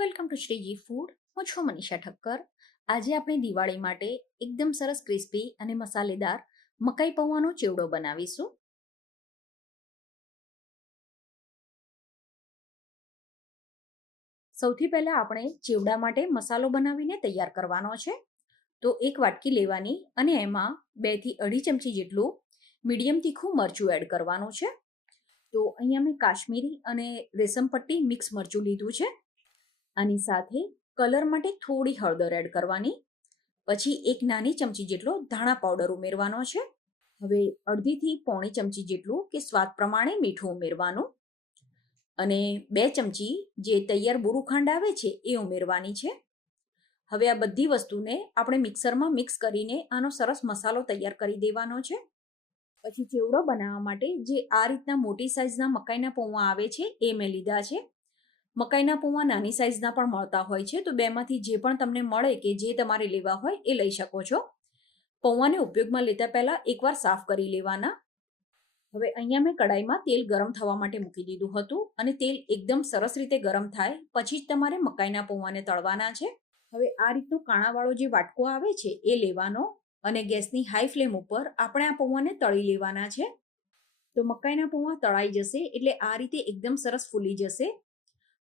Welcome to Shriji food. હું છું મનીષા ઠક્કર. આજે આપણે દિવાળી માટે એકદમ સરસ ક્રિસ્પી અને મસાલેદાર મકાઈ પૌવાનો ચેવડો બનાવીશું. સૌથી પહેલા આપણે ચેવડા માટે મસાલો બનાવીને તૈયાર કરવાનો છે. તો એક વાટકી લેવાની અને એમાં 2 થી 2.5 ચમચી જેટલું મીડિયમ તીખું મરચું એડ કરવાનું છે. તો અહીંયા મેં કાશ્મીરી અને રેશમ પટ્ટી મિક્સ મરચું લીધું છે. આની સાથે કલર માટે થોડી હળદર એડ કરવાની. પછી 1 નાની ચમચી જેટલો ધાણા પાવડર ઉમેરવાનો છે. હવે 1/2 થી 1/4 ચમચી જેટલું કે સ્વાદ પ્રમાણે મીઠું ઉમેરવાનું અને 2 ચમચી જે તૈયાર બુરુ ખાંડ આવે છે એ ઉમેરવાની છે. હવે આ બધી વસ્તુને આપણે મિક્સરમાં મિક્સ કરીને આનો સરસ મસાલો તૈયાર કરી દેવાનો છે. પછી ચેવડો બનાવવા માટે જે આ રીતના મોટી સાઈઝના મકાઈના પૌવા આવે છે એ મેં લીધા છે. મકાઈના પૌવા નાની સાઈઝના પણ મળતા હોય છે, તો બેમાંથી જે પણ તમને મળે કે જે તમારે લેવા હોય એ લઈ શકો છો. પૌવાને ઉપયોગમાં લેતા પહેલા એકવાર સાફ કરી લેવાના. હવે અહીંયા મેં કડાઈમાં તેલ ગરમ થવા માટે મૂકી દીધું હતું અને તેલ એકદમ સરસ રીતે ગરમ થાય પછી જ તમારે મકાઈના પૌવાને તળવાના છે. હવે આ રીતનો કાણાવાળો જે વાટકો આવે છે એ લેવાનો અને ગેસની હાઈ ફ્લેમ ઉપર આપણે આ પૌવાને તળી લેવાના છે. તો મકાઈના પૌવા તળાઈ જશે એટલે આ રીતે એકદમ સરસ ફૂલી જશે.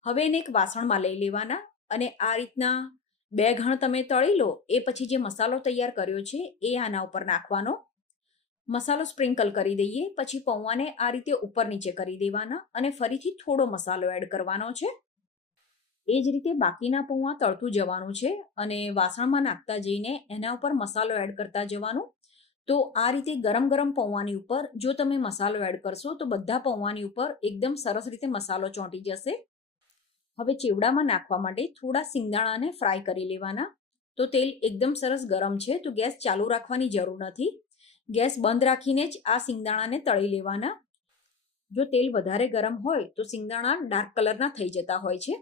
હવે એને એક વાસણમાં લઈ લેવાના અને આ રીતના 2 ઘણ તમે તળી લો એ પછી જે મસાલો તૈયાર કર્યો છે એ આના ઉપર નાખવાનો. મસાલો સ્પ્રિંકલ કરી દઈએ. પછી પૌવાને આ રીતે ઉપર નીચે કરી દેવાના અને ફરીથી થોડો મસાલો એડ કરવાનો છે. એ જ રીતે બાકીના પૌવા તળતું જવાનું છે અને વાસણમાં નાખતા જઈને એના ઉપર મસાલો એડ કરતા જવાનું. તો આ રીતે ગરમ ગરમ પૌવાની ઉપર જો તમે મસાલો એડ કરશો તો બધા પૌવાની ઉપર એકદમ સરસ રીતે મસાલો ચોંટી જશે. હવે ચેવડામાં નાખવા માટે થોડા સિંગદાણાને ફ્રાય કરી લેવાના. તો તેલ એકદમ સરસ ગરમ છે, તો ગેસ ચાલુ રાખવાની જરૂર નથી. ગેસ બંધ રાખીને જ આ સિંગદાણાને તળી લેવાના. જો તેલ વધારે ગરમ હોય તો સિંગદાણા ડાર્ક કલરના થઈ જતા હોય છે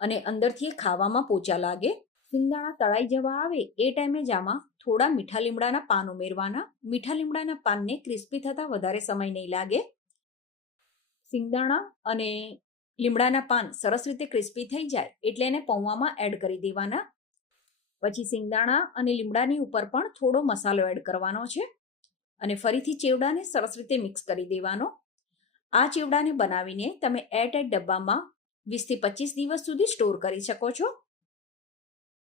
અને અંદરથી ખાવામાં પોચા લાગે. સિંગદાણા તળાઈ જવા આવે એ ટાઈમે જ આમાં થોડા મીઠા લીમડાના પાન ઉમેરવાના. મીઠા લીમડાના પાનને ક્રિસ્પી થતા વધારે સમય નહીં લાગે. સિંગદાણા અને લીમડાના પાન સરસ રીતે ક્રિસ્પી થઈ જાય એટલે એને પૌવામાં એડ કરી દેવાના. પછી સિંગદાણા અને લીમડાની ઉપર પણ થોડો મસાલો એડ કરવાનો છે અને ફરીથી ચેવડાને સરસ રીતે મિક્સ કરી દેવાનો. આ ચેવડાને બનાવીને તમે એરટાઈટ ડબ્બામાં 20 થી 25 દિવસ સુધી સ્ટોર કરી શકો છો.